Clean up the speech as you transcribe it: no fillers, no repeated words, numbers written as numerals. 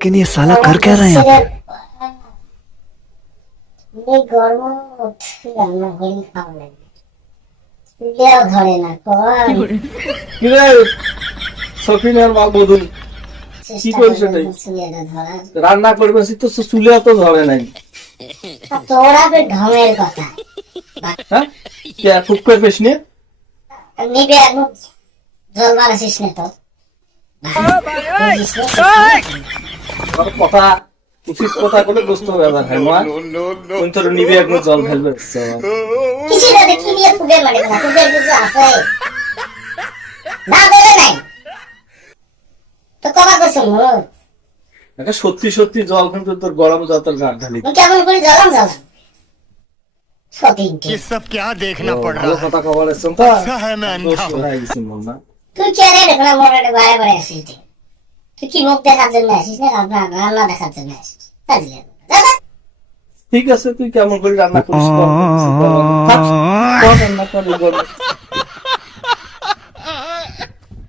लेकिन ये साला कर क्या रहा है यहाँ पे? এই গরম রান্না করে খাওয়া লাগে চুলিয়াও ধরে না কয় কিরে সফিনার মা বধূ কি করছে তাই চুলিয়াটা ধরার রান্না করবে তো চুলিয়া তো ধরে নাই আর তোরা বে ঢঙের কথা হ্যাঁ কে ফুক করে পেছ নিয়ে নিবে এখন জল মারাছিস না তো বুঝিস না? আর কথা উচিত কথা বলে বুঝতে হবে না ভাই মা কোন তোর নিবে একবার জল ফেলবে কিছু না দেখি নিয়ে ফুগে মারে না ফুগে কিছু আছে না বলে নাই তো কবা কইছো মোর একটা সত্যি সত্যি জল কিন্তু তোর গরম জল তোর গান ঢালি মুই কেমন করে জ্বালাম সতীন ये सब क्या देखना पड़ ভালো रहा है কথা খবর আছে তো अच्छा है मैं अंधा हूँ হয়ে গেছি মন না তুই কে রে দেখলা মোর একটা বাইরে বাইরে আসিস তুই কি মুখ দেখার জন্য আসিস না আপনার রান্না দেখার জন্য আসিস বুঝলি দাদা ঠিক আছে তুই কেমন করে রান্না করিস কর। থাক, কর রান্না কর